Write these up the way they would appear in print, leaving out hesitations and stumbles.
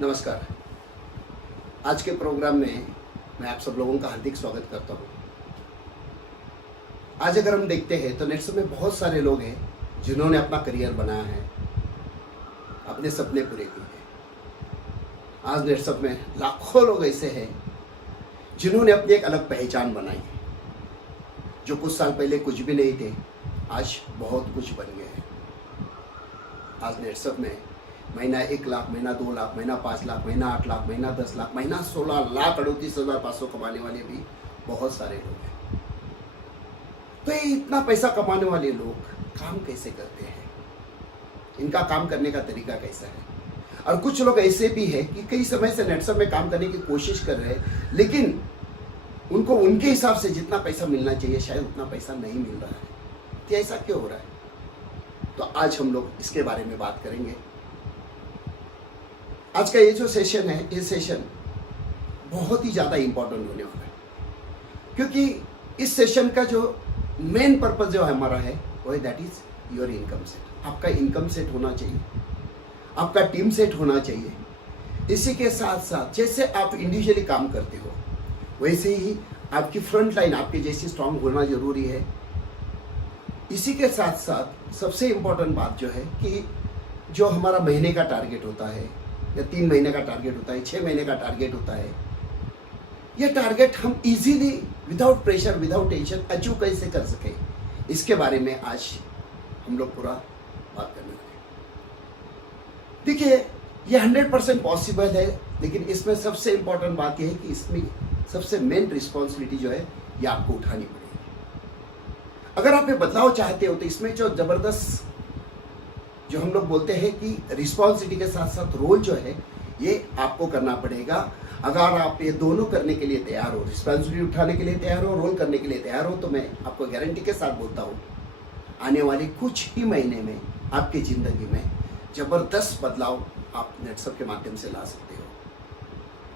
नमस्कार। आज के प्रोग्राम में मैं आप सब लोगों का हार्दिक स्वागत करता हूँ। आज अगर हम देखते हैं तो नेटसप में बहुत सारे लोग हैं जिन्होंने अपना करियर बनाया है, अपने सपने पूरे किए हैं। आज नेटसप में लाखों लोग ऐसे हैं जिन्होंने अपनी एक अलग पहचान बनाई है। जो कुछ साल पहले कुछ भी नहीं थे, आज बहुत कुछ बन गए हैं। आज नेटसप में महीना 1 लाख, महीना 2 लाख, महीना 5 लाख, महीना 8 लाख, महीना 10 लाख, महीना 16,38,500 कमाने वाले भी बहुत सारे लोग हैं। तो ये इतना पैसा कमाने वाले लोग काम कैसे करते हैं? इनका काम करने का तरीका कैसा है? और कुछ लोग ऐसे भी हैं कि कई समय से नेटसप में काम करने की कोशिश कर रहे हैं, लेकिन उनको उनके हिसाब से जितना पैसा मिलना चाहिए शायद उतना पैसा नहीं मिल रहा है। तो ऐसा क्यों हो रहा है? तो आज हम लोग इसके बारे में बात करेंगे। आज का ये जो सेशन है, ये सेशन बहुत ही ज़्यादा इम्पोर्टेंट होने वाला है, क्योंकि इस सेशन का जो मेन पर्पस जो हमारा है वो है that is your income set. आपका इनकम सेट होना चाहिए, आपका टीम सेट होना चाहिए। इसी के साथ साथ जैसे आप इंडिविजुअली काम करते हो वैसे ही आपकी फ्रंट लाइन आपके जैसी स्ट्रांग होना जरूरी है। इसी के साथ साथ सबसे इम्पोर्टेंट बात जो है कि जो हमारा महीने का टारगेट होता है या 3 महीने का टारगेट होता है, 6 महीने का टारगेट होता है, ये टारगेट हम easily without pressure without tension achieve कैसे कर सके, इसके बारे में आज हम लोग पूरा बात करने वाले हैं। देखिए, ये 100% पॉसिबल है, लेकिन इसमें सबसे इम्पोर्टेंट बात यह है कि इसमें सबसे मेन रिस्पॉन्सिबिलिटी जो है ये आपको उठानी पड़ेगी। अगर आप ये बदलाव चाहते हो तो इसमें जो जबरदस्त जो हम लोग बोलते हैं कि रिस्पॉन्सिबिलिटी के साथ साथ रोल जो है ये आपको करना पड़ेगा। अगर आप ये दोनों करने के लिए तैयार हो, रिस्पॉन्सिबिलिटी उठाने के लिए तैयार हो, रोल करने के लिए तैयार हो, तो मैं आपको गारंटी के साथ बोलता हूँ आने वाले कुछ ही महीने में आपकी ज़िंदगी में ज़बरदस्त बदलाव आप नेटसप के माध्यम से ला सकते हो।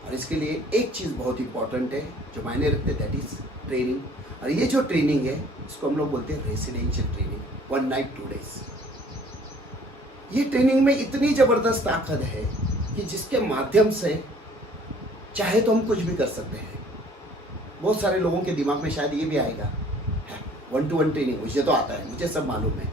और इसके लिए एक चीज़ बहुत इंपॉर्टेंट है जो मायने रखते हैं, दैट इज ट्रेनिंग। और ये जो ट्रेनिंग है इसको हम लोग बोलते हैं रेसिडेंशियल ट्रेनिंग, 1 नाइट 2 डेज। ये ट्रेनिंग में इतनी ज़बरदस्त ताकत है कि जिसके माध्यम से चाहे तो हम कुछ भी कर सकते हैं। बहुत सारे लोगों के दिमाग में शायद ये भी आएगा, 1-to-1 ट्रेनिंग मुझे तो आता है, मुझे सब मालूम है।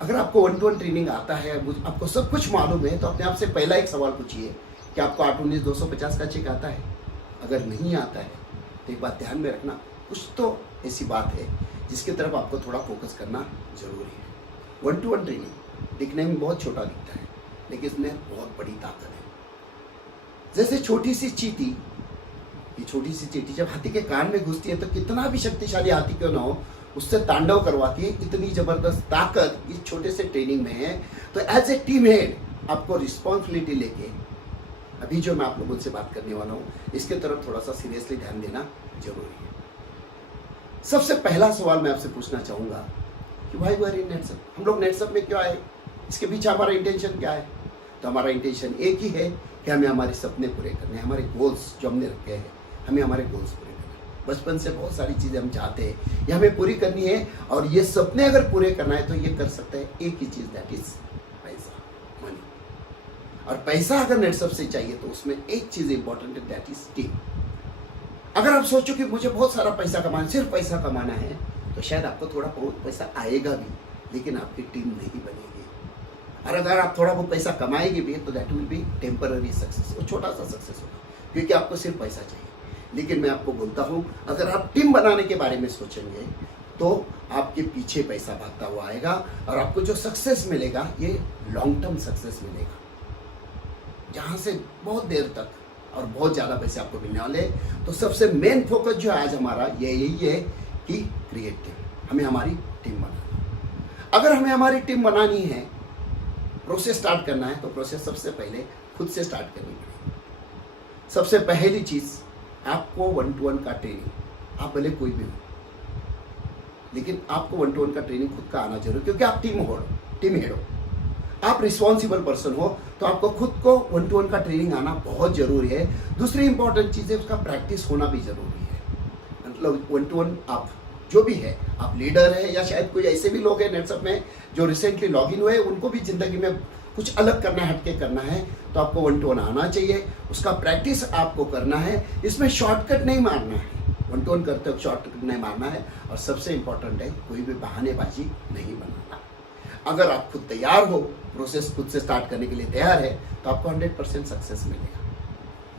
अगर आपको 1-to-1 ट्रेनिंग आता है, आपको सब कुछ मालूम है, तो अपने आप से पहला एक सवाल पूछिए कि आपको 8-19-250 का चेक आता है? अगर नहीं आता है तो एक बात ध्यान में रखना, कुछ तो ऐसी बात है जिसकी तरफ आपको थोड़ा फोकस करना जरूरी है। 1-to-1 ट्रेनिंग दिखने में बहुत छोटा दिखता है, लेकिन इसमें बहुत बड़ी ताकत है। जैसे छोटी सी चींटी, ये छोटी सी चींटी जब हाथी के कान में घुसती है तो कितना भी शक्तिशाली हाथी क्यों ना हो, उससे तांडव करवाती है। इतनी जबरदस्त ताकत इस छोटे से ट्रेनिंग में है। तो एज ए टीम हेड आपको रिस्पॉन्सिबिलिटी लेके अभी जो मैं आप लोगों से बात करने वाला हूँ इसके तरफ थोड़ा सा सीरियसली ध्यान देना जरूरी है। सबसे पहला सवाल मैं आपसे पूछना चाहूँगा कि भाई वी आर इन नेटसप, हम लोग नेटसप में क्यों आए? इसके पीछे हमारा इंटेंशन क्या है? तो हमारा इंटेंशन एक ही है कि हमें हमारे सपने पूरे करने हैं, हमारे गोल्स जो हमने रखे हैं हमें हमारे गोल्स पूरे करने हैं। बचपन से बहुत सारी चीज़ें हम चाहते हैं, ये हमें पूरी करनी है। और ये सपने अगर पूरे करना है तो ये कर सकते हैं एक ही चीज़, दैट इज पैसा, मनी। और पैसा अगर नेटसप से चाहिए तो उसमें एक चीज़ इंपॉर्टेंट है, दैट इज टीम। अगर आप सोचो कि मुझे बहुत सारा पैसा कमाना, सिर्फ पैसा कमाना है, तो शायद आपको थोड़ा बहुत पैसा आएगा भी, लेकिन आपकी टीम नहीं बनेगी। और अगर आप थोड़ा बहुत पैसा कमाएंगे भी तो that will be temporary success, वो छोटा सा सक्सेस होगा, क्योंकि आपको सिर्फ पैसा चाहिए। लेकिन मैं आपको बोलता हूँ अगर आप टीम बनाने के बारे में सोचेंगे तो आपके पीछे पैसा भागता हुआ आएगा और आपको जो सक्सेस मिलेगा ये लॉन्ग टर्म सक्सेस मिलेगा, जहाँ से बहुत देर तक और बहुत ज़्यादा पैसे आपको मिलने वाले। तो सबसे मेन फोकस जो है आज हमारा ये यही है कि क्रिएट टीम, हमें हमारी टीम बनानी है। अगर हमें हमारी टीम बनानी है, प्रोसेस स्टार्ट करना है, तो प्रोसेस सबसे पहले खुद से स्टार्ट करनी पड़ेगी। सबसे पहली चीज़ आपको 1-to-1 का ट्रेनिंग, आप भले कोई भी हो, लेकिन आपको 1-to-1 का ट्रेनिंग खुद का आना जरूरी, क्योंकि आप टीम हेड हो, आप रिस्पॉन्सिबल पर्सन हो, तो आपको खुद को 1-to-1 का ट्रेनिंग आना बहुत जरूरी है। दूसरी इंपॉर्टेंट चीज़ है उसका प्रैक्टिस होना भी जरूरी है। मतलब 1-to-1 आप जो भी है, आप लीडर है या शायद कोई ऐसे भी लोग हैं नेटसप में जो रिसेंटली लॉग इन हुए, उनको भी ज़िंदगी में कुछ अलग करना है, हटके करना है, तो आपको 1 to 1 आना चाहिए, उसका प्रैक्टिस आपको करना है। इसमें शॉर्टकट नहीं मारना है, 1 to 1 करते वक्त शॉर्टकट नहीं मारना है। और सबसे इंपॉर्टेंट है, कोई भी बहानेबाजी नहीं बनाना। अगर आप खुद तैयार हो, प्रोसेस खुद से स्टार्ट करने के लिए तैयार है, तो आपको 100% सक्सेस मिलेगा।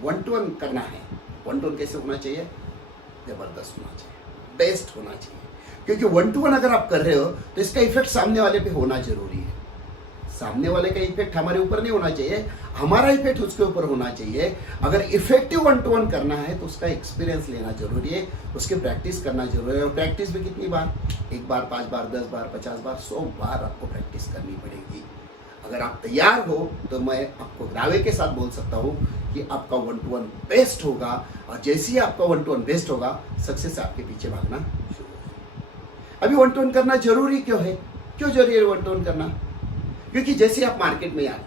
1 to 1 करना है। 1 to 1 कैसे होना चाहिए? जबरदस्त होना चाहिए, बेस्ट होना चाहिए। क्योंकि 1 to 1 अगर आप कर रहे हो तो इसका इफेक्ट सामने वाले पे होना जरूरी है। सामने वाले का इफेक्ट हमारे ऊपर नहीं होना चाहिए, हमारा इफेक्ट उसके ऊपर होना चाहिए। अगर इफेक्टिव 1 to 1 करना है तो उसका एक्सपीरियंस लेना जरूरी है, उसकी प्रैक्टिस करना जरूरी है। और प्रैक्टिस भी कितनी बार? 1 बार, 5 बार, 10 बार, 50 बार, 100 बार आपको प्रैक्टिस करनी पड़ेगी। अगर आप तैयार हो तो मैं आपको दावे के साथ बोल सकता हूँ कि आपका 1 to 1 बेस्ट होगा। और जैसे ही आपका 1 to 1 बेस्ट होगा, सक्सेस आपके पीछे भागना शुरू होगा। अभी 1 to 1 करना जरूरी क्यों है? क्यों जरूरी है 1 to 1 करना? क्योंकि जैसे आप मार्केट में आए,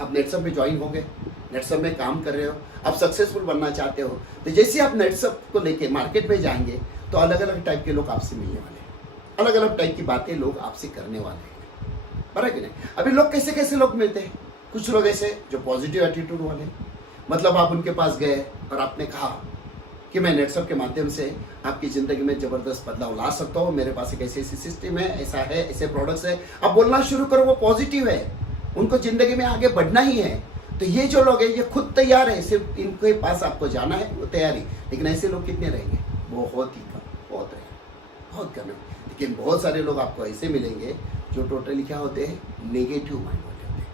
आप नेटसप में ज्वाइन होंगे, नेटसप में काम कर रहे हो, आप सक्सेसफुल बनना चाहते हो, तो जैसे आप नेटसप को लेके मार्केट में जाएंगे तो अलग अलग टाइप के लोग आपसे मिलने वाले हैं, अलग अलग टाइप की बातें लोग आपसे करने वाले हैं, बराबर कि नहीं? अभी लोग कैसे कैसे लोग मिलते हैं? कुछ लोग ऐसे जो पॉजिटिव एटीट्यूड वाले, मतलब आप उनके पास गए और आपने कहा कि मैं नेटसप के माध्यम से आपकी ज़िंदगी में ज़बरदस्त बदलाव ला सकता हूँ, मेरे पास एक ऐसी सिस्टम है, ऐसा है, ऐसे प्रोडक्ट्स है। आप बोलना शुरू करो, वो पॉजिटिव है, उनको ज़िंदगी में आगे बढ़ना ही है। तो ये जो लोग हैं ये खुद तैयार है, सिर्फ इनके पास आपको जाना है, वो तैयारी। लेकिन ऐसे लोग कितने रहेंगे? बहुत ही कम, बहुत रहेंगे, बहुत कम है। लेकिन बहुत सारे लोग आपको ऐसे मिलेंगे जो टोटली क्या होते हैं? नेगेटिव माइंड वाले होते हैं।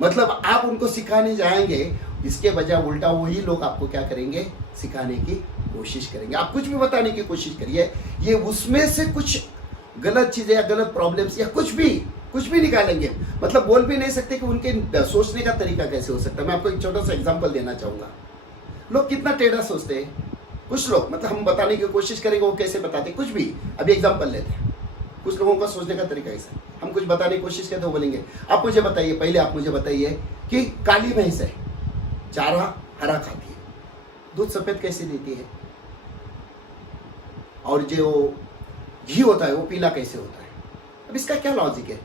मतलब आप उनको सिखाने जाएंगे, इसके बजाय उल्टा वही लोग आपको क्या करेंगे? सिखाने की कोशिश करेंगे। आप कुछ भी बताने की कोशिश करिए, ये उसमें से कुछ गलत चीजें या गलत प्रॉब्लम्स या कुछ भी निकालेंगे। मतलब बोल भी नहीं सकते कि उनके सोचने का तरीका कैसे हो सकता है। मैं आपको एक छोटा सा एग्जांपल देना चाहूंगा। लोग कितना टेढ़ा सोचते हैं, कुछ लोग, मतलब हम बताने की कोशिश करेंगे वो कैसे बताते, कुछ भी। अभी एग्जांपल लेते हैं, कुछ लोगों का सोचने का तरीका ऐसा है, हम कुछ बताने की कोशिश करते हो, बोलेंगे आप मुझे बताइए, पहले आप मुझे बताइए कि काली भैंस है, चारा हरा खाती है, दूध सफेद कैसे देती है, और जो घी होता है वो पीला कैसे होता है? अब इसका क्या लॉजिक है?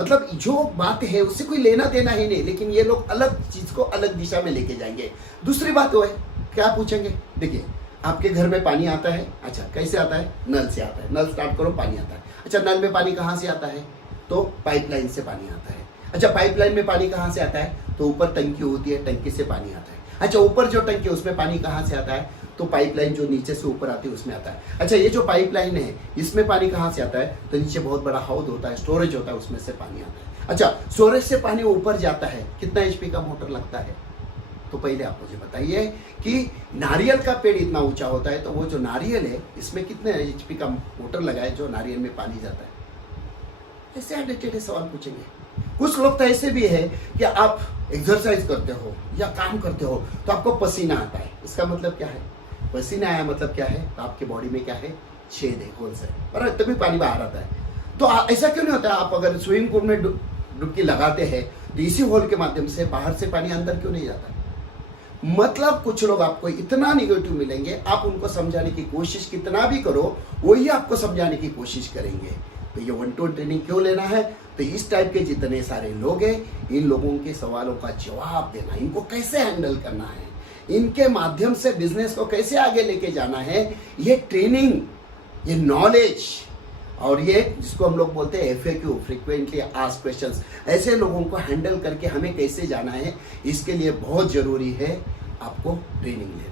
मतलब जो बात है उससे कोई लेना देना ही नहीं, लेकिन ये लोग अलग चीज को अलग दिशा में लेके जाएंगे। दूसरी बात वो है, क्या पूछेंगे? देखिए, आपके घर में पानी आता है, अच्छा कैसे आता है? नल से आता है, नल स्टार्ट करो पानी आता है। अच्छा, नल में पानी कहाँ से आता है? तो पाइपलाइन से पानी आता है। अच्छा, पाइपलाइन में पानी कहाँ से आता है? तो ऊपर टंकी होती है, टंकी से पानी आता है। अच्छा, ऊपर जो टंकी है उसमें पानी कहाँ से आता है? तो पाइपलाइन जो नीचे से ऊपर आती है उसमें आता है। अच्छा, ये जो पाइपलाइन है इसमें पानी कहाँ से आता है? तो नीचे बहुत बड़ा हौद होता है, स्टोरेज होता है, उसमें से पानी आता है। अच्छा, स्टोरेज से पानी ऊपर जाता है, कितना एचपी का मोटर लगता है? तो पहले आप मुझे बताइए कि नारियल का पेड़ इतना ऊंचा होता है, तो वो जो नारियल है इसमें कितने एचपी का मोटर लगा है जो नारियल में पानी जाता है? ऐसे आउटडेटेड सवाल पूछेंगे। कुछ लोग तो ऐसे भी है कि आप एक्सरसाइज करते हो या काम करते हो तो आपको पसीना आता है, इसका मतलब क्या है? पसीना आया मतलब क्या है? तो आपके बॉडी में क्या है? छेद है, होल्स है, और तभी पानी बाहर आता है। तो ऐसा क्यों नहीं होता? आप अगर स्विमिंग पूल में डुबकी लगाते हैं तो इसी होल के माध्यम से बाहर से पानी अंदर क्यों नहीं जाता? मतलब कुछ लोग आपको इतना निगेटिव मिलेंगे, आप उनको समझाने की कोशिश कितना भी करो वही आपको समझाने की कोशिश करेंगे। तो ये 1 to 1 ट्रेनिंग क्यों लेना है? तो इस टाइप के जितने सारे लोग हैं, इन लोगों के सवालों का जवाब देना, इनको कैसे हैंडल करना है, इनके माध्यम से बिजनेस को कैसे आगे लेके जाना है, ये ट्रेनिंग, ये नॉलेज, और ये जिसको हम लोग बोलते हैं FAQ, फ्रीक्वेंटली आस्क्ड क्वेश्चंस, ऐसे लोगों को हैंडल करके हमें कैसे जाना है, इसके लिए बहुत जरूरी है आपको ट्रेनिंग लेना।